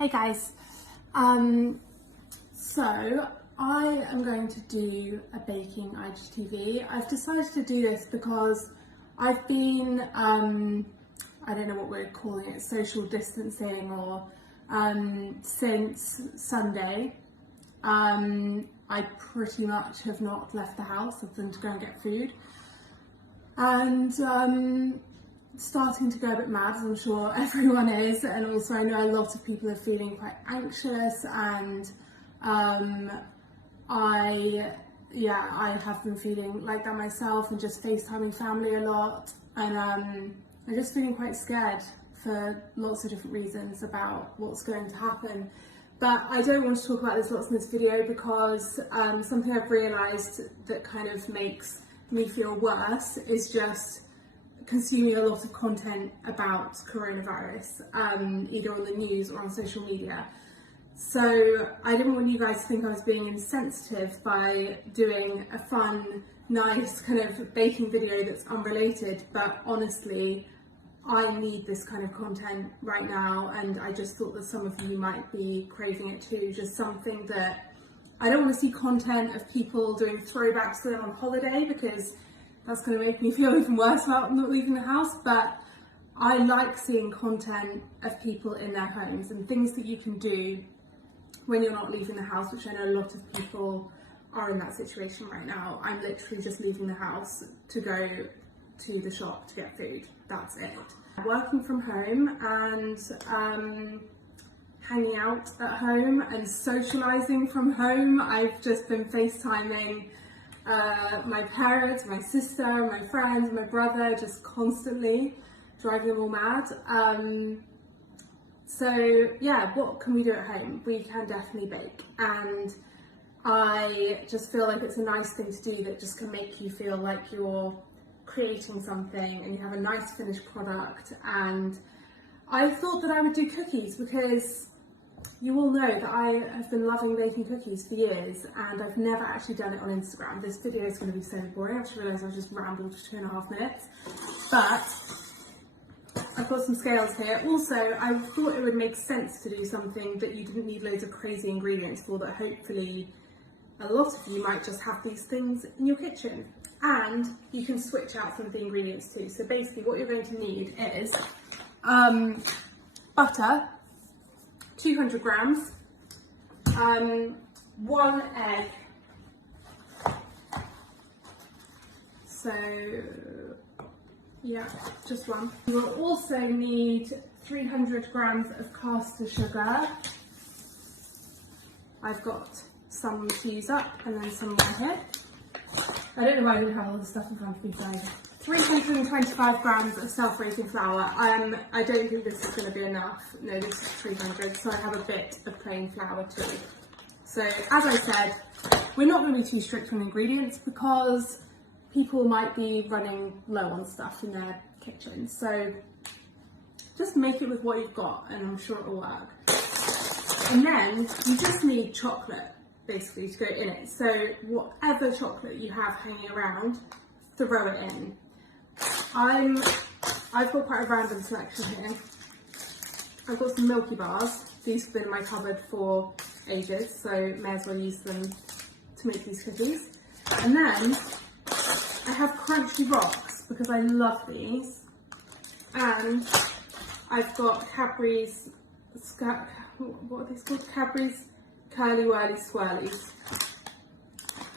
Hey guys, so I am going to do a baking IGTV. I've decided to do this because I've been, I don't know what we're calling it, social distancing or since Sunday. I pretty much have not left the house other than to go and get food. And starting to go a bit mad, as I'm sure everyone is, and also I know a lot of people are feeling quite anxious, and I have been feeling like that myself, and just FaceTiming family a lot, and I'm just feeling quite scared for lots of different reasons about what's going to happen. But I don't want to talk about this lots in this video because something I've realised that kind of makes me feel worse is just consuming a lot of content about coronavirus, either on the news or on social media. So I didn't want you guys to think I was being insensitive by doing a fun, nice kind of baking video that's unrelated, but honestly, I need this kind of content right now, and I just thought that some of you might be craving it too. Just something that I don't want to see content of people doing throwbacks to them on holiday, because that's going to make me feel even worse about not leaving the house. But I like seeing content of people in their homes and things that you can do when you're not leaving the house, which I know a lot of people are in that situation right now. I'm literally just leaving the house to go to the shop to get food. That's it. Working from home and hanging out at home and socialising from home. I've just been FaceTiming my parents, my sister, my friends, my brother, just constantly driving them all mad. So yeah, what can we do at home? We can definitely bake, and I just feel like it's a nice thing to do that just can make you feel like you're creating something and you have a nice finished product. And I thought that I would do cookies because you all know that I have been loving baking cookies for years, and I've never actually done it on Instagram. This video is going to be so boring. I just realised I just rambled for 2.5 minutes. But I've got some scales here. Also, I thought it would make sense to do something that you didn't need loads of crazy ingredients for, that hopefully a lot of you might just have these things in your kitchen. And you can switch out some of the ingredients too. So basically what you're going to need is butter, 200 grams, 1 egg, so yeah, just one. You will also need 300 grams of caster sugar. I've got some to use up and then some more here. I don't know why I didn't have all the stuff in front of me, so 325 grams of self-raising flour. I don't think this is going to be enough. No, this is 300, so I have a bit of plain flour too. So as I said, we're not going to be too strict on ingredients because people might be running low on stuff in their kitchen. So just make it with what you've got and I'm sure it'll work. And then you just need chocolate basically to go in it. So whatever chocolate you have hanging around, throw it in. I've got quite a random selection here. I've got some Milky Bars. These have been in my cupboard for ages, so may as well use them to make these cookies. And then I have Crunchy Rocks because I love these. And I've got Cadbury's, what are these called? Cadbury's Curly Whirly Swirlies.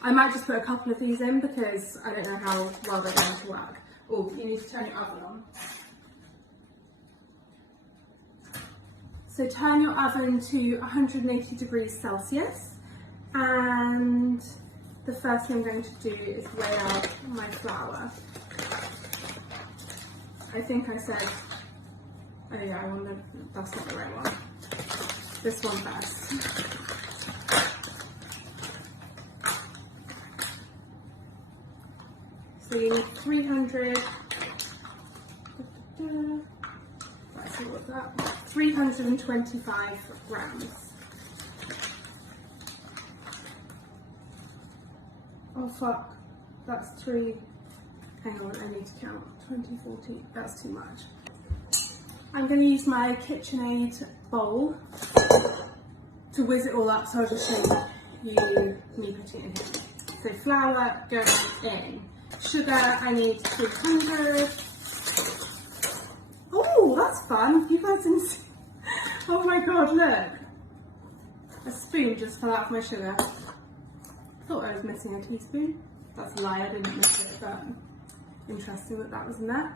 I might just put a couple of these in because I don't know how well they're going to work. Oh, you need to turn your oven on. So turn your oven to 180 degrees Celsius, and the first thing I'm going to do is weigh out my flour. I think I said, oh yeah, that's not the right one. This one first. So you need 300, let's see what's that, 325 grams. Oh fuck, that's 3, hang on, I need to count, 20, 40, that's too much. I'm going to use my KitchenAid bowl to whiz it all up, so I'll just show you me putting it in here. So flour goes in. Sugar, I need 300. Oh, that's fun. You guys didn't see. Oh my god, look. A spoon just fell out of my sugar. I thought I was missing a teaspoon. That's a lie, I didn't miss it, but interesting that that was in there.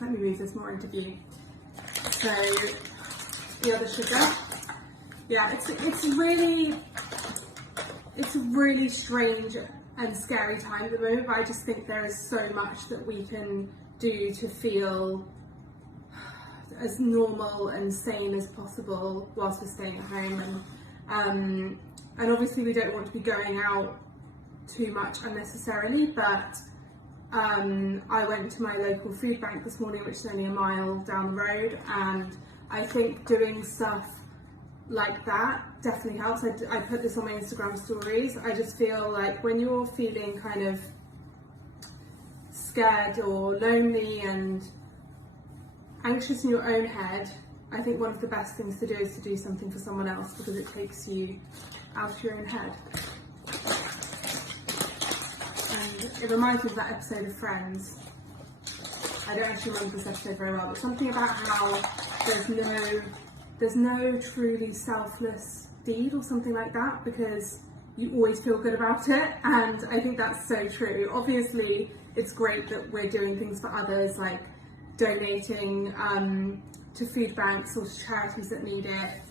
Let me move this more into view. So, the other sugar. Yeah, it's a really strange and scary time at the moment, but I just think there is so much that we can do to feel as normal and sane as possible whilst we're staying at home, and obviously we don't want to be going out too much unnecessarily, but I went to my local food bank this morning, which is only a mile down the road, and I think doing stuff like that definitely helps. I put this on my Instagram stories. I just feel like when you're feeling kind of scared or lonely and anxious in your own head, I think one of the best things to do is to do something for someone else, because it takes you out of your own head. And it reminds me of that episode of Friends. I don't actually remember this episode very well, but something about how there's no truly selfless deed or something like that, because you always feel good about it, and I think that's so true. Obviously, it's great that we're doing things for others, like donating to food banks or to charities that need it.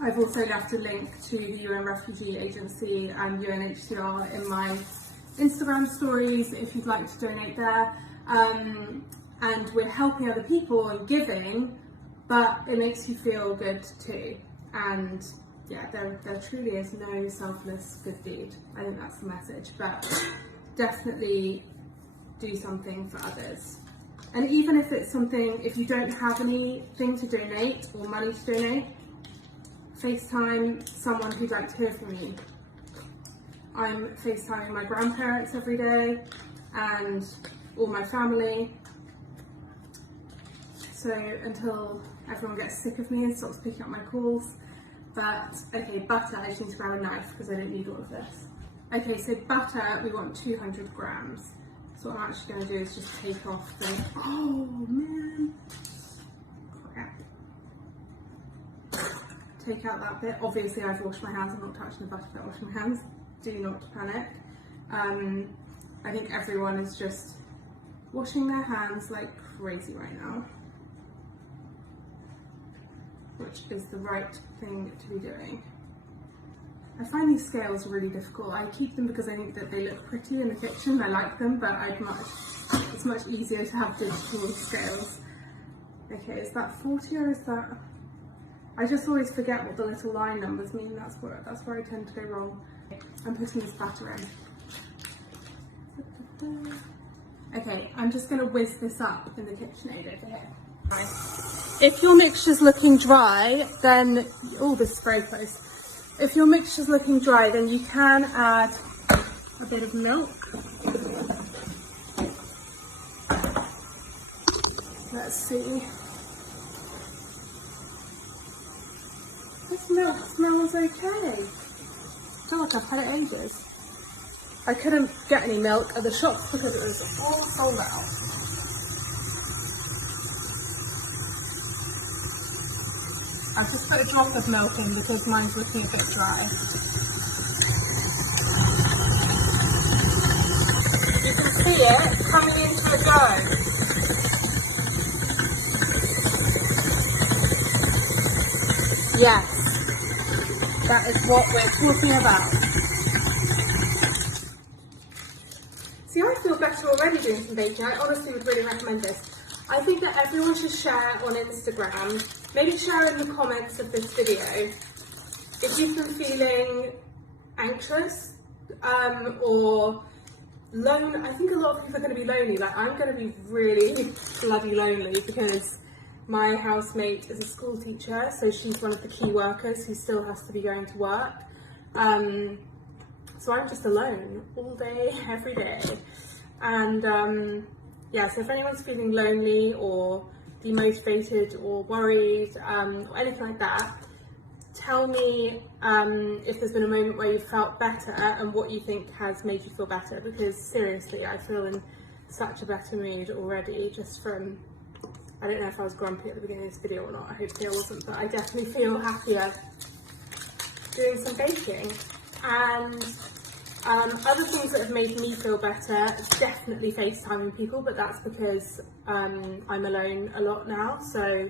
I've also left a link to the UN Refugee Agency and UNHCR in my Instagram stories if you'd like to donate there. And we're helping other people and giving, but it makes you feel good too. And yeah, there truly is no selfless good deed. I think that's the message, but definitely do something for others. And even if it's something, if you don't have anything to donate or money to donate, FaceTime someone who'd like to hear from you. I'm FaceTiming my grandparents every day and all my family. So until everyone gets sick of me and stops picking up my calls. But okay, butter, I just need to grab a knife because I don't need all of this. Okay, so butter, we want 200 grams. So what I'm actually going to do is just take off the, oh man, crap. Take out that bit. Obviously I've washed my hands, I'm not touching the butter without washing my hands. Do not panic. I think everyone is just washing their hands like crazy right now, which is the right thing to be doing. I find these scales really difficult. I keep them because I think that they look pretty in the kitchen. I like them, but it's much easier to have digital scales. Okay, is that 40 or is that? I just always forget what the little line numbers mean. That's where I tend to go wrong. I'm putting this batter in. Okay, I'm just going to whiz this up in the KitchenAid over here. If your mixture's looking dry, then, oh, this is very close. If your mixture's looking dry, then you can add a bit of milk. Let's see. This milk smells okay. I feel like I've had it ages. I couldn't get any milk at the shops because it was all sold out. I've just put a drop of milk in because mine's looking a bit dry. You can see it coming into a dough. Yes, that is what we're talking about. See, I feel better already doing some baking. I honestly would really recommend this. I think that everyone should share on Instagram. Maybe share in the comments of this video if you've been feeling anxious or lonely. I think a lot of people are going to be lonely. Like, I'm going to be really bloody lonely because my housemate is a school teacher, so she's one of the key workers who still has to be going to work. So I'm just alone all day, every day. And yeah, so if anyone's feeling lonely or demotivated or worried or anything like that, tell me if there's been a moment where you felt better and what you think has made you feel better, because seriously, I feel in such a better mood already just from, I don't know if I was grumpy at the beginning of this video or not, I hope I wasn't, but I definitely feel happier doing some baking. And other things that have made me feel better, definitely FaceTiming people, but that's because I'm alone a lot now, so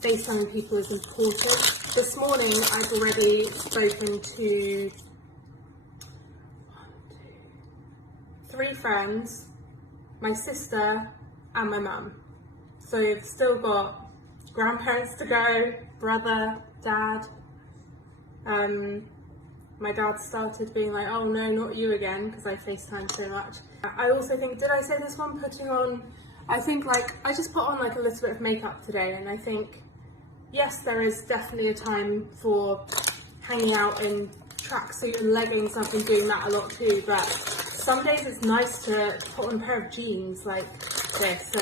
FaceTiming people is important. This morning I've already spoken to 3 friends, my sister and my mum. So you've still got grandparents to go, brother, dad. My dad started being like, oh no, not you again, because I FaceTime so much. I also think, did I say this one? Putting on, I think like, I just put on like a little bit of makeup today, and I think, yes, there is definitely a time for hanging out in tracksuit and leggings. I've been doing that a lot too, but some days it's nice to put on a pair of jeans like this,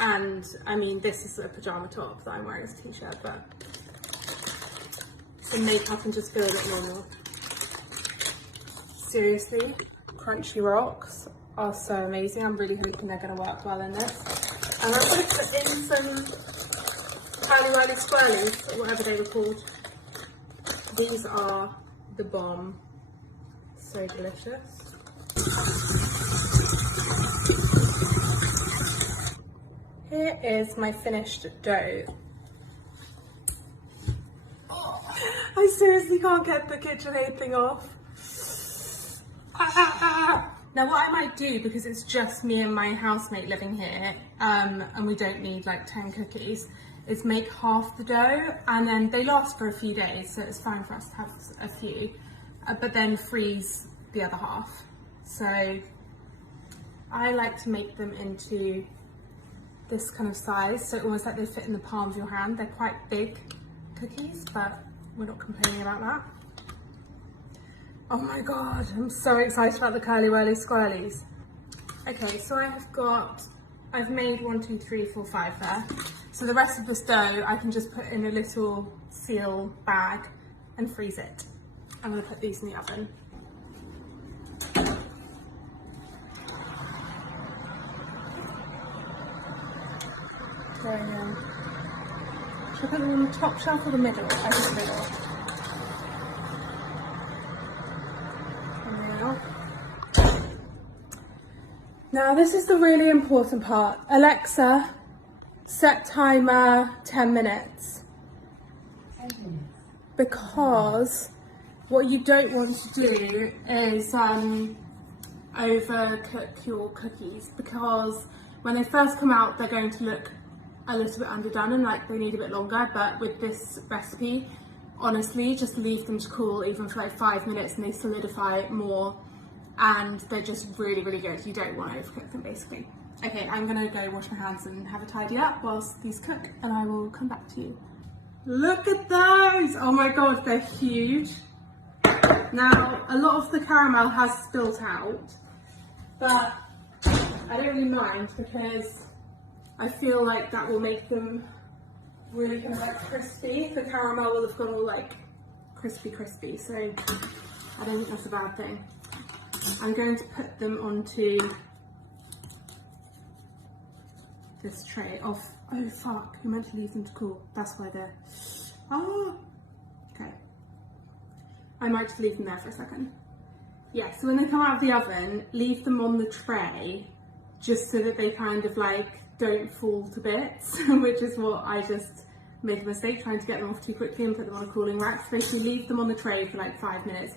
and I mean, this is a pajama top that I'm wearing as a t-shirt, but some makeup and just feel a bit normal. Seriously, crunchy rocks are so amazing. I'm really hoping they're going to work well in this. And I'm going to put in some Curly Wurly Squirrelies, or whatever they were called. These are the bomb. So delicious. Here is my finished dough. I seriously can't get the KitchenAid thing off. Now what I might do, because it's just me and my housemate living here, and we don't need like 10 cookies, is make half the dough, and then they last for a few days, so it's fine for us to have a few, but then freeze the other half. So I like to make them into this kind of size, so almost like they fit in the palm of your hand. They're quite big cookies, but we're not complaining about that. Oh my god, I'm so excited about the Curly Wurly Squirrelies. Okay, so I've made 1, 2, 3, 4, 5 there. So the rest of this dough I can just put in a little seal bag and freeze it. I'm gonna put these in the oven. There we go. Should I put them on the top shelf or the middle? I think the middle. Now this is the really important part. Alexa, set timer 10 minutes. Because what you don't want to do is overcook your cookies, because when they first come out they're going to look a little bit underdone and like they need a bit longer, but with this recipe, honestly, just leave them to cool even for like 5 minutes and they solidify more, and they're just really, really good. You don't want to overcook them basically. Okay, I'm gonna go wash my hands and have a tidy up whilst these cook, and I will come back to you. Look at those! Oh my god, they're huge. Now, a lot of the caramel has spilt out, but I don't really mind because I feel like that will make them really kind of like crispy. The caramel will have gone all like crispy, so I don't think that's a bad thing. I'm going to put them onto this tray of, oh fuck, you meant to leave them to cool. That's why they're, oh, okay. I might just leave them there for a second. Yeah, so when they come out of the oven, leave them on the tray just so that they kind of like don't fall to bits, which is what I just made a mistake, trying to get them off too quickly and put them on a cooling rack. So basically leave them on the tray for like 5 minutes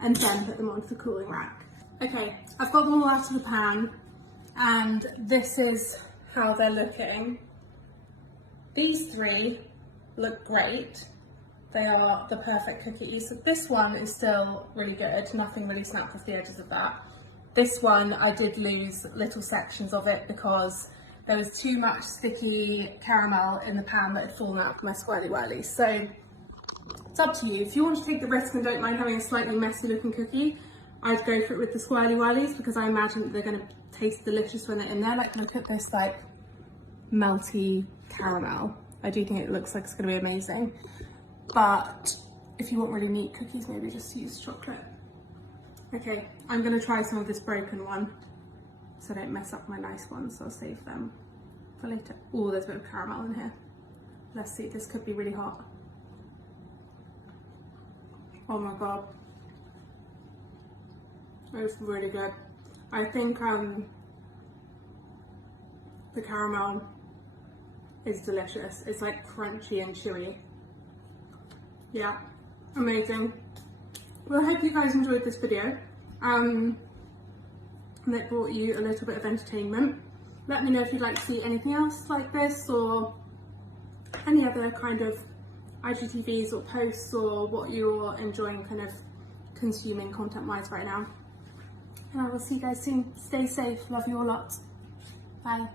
and then put them onto the cooling rack. Okay, I've got them all out of the pan, and this is how they're looking. These 3 look great. They are the perfect cookies. So this one is still really good. Nothing really snapped off the edges of that. This one, I did lose little sections of it because there was too much sticky caramel in the pan that had fallen out of my Squirly Wurly. So it's up to you. If you want to take the risk and don't mind having a slightly messy looking cookie, I'd go for it with the Squirly Wurlies because I imagine that they're going to taste delicious when they're in there. Like, look at this like melty caramel. I do think it looks like it's going to be amazing, but if you want really neat cookies, maybe just use chocolate. Okay, I'm going to try some of this broken one so I don't mess up my nice ones, so I'll save them for later. Oh, there's a bit of caramel in here. Let's see, this could be really hot. Oh my god, it's really good. I think the caramel is delicious. It's like crunchy and chewy. Yeah, amazing. Well, I hope you guys enjoyed this video. That brought you a little bit of entertainment. Let me know if you'd like to see anything else like this, or any other kind of IGTVs or posts, or what you're enjoying kind of consuming content wise right now. And I will see you guys soon. Stay safe. Love you a lot. Bye.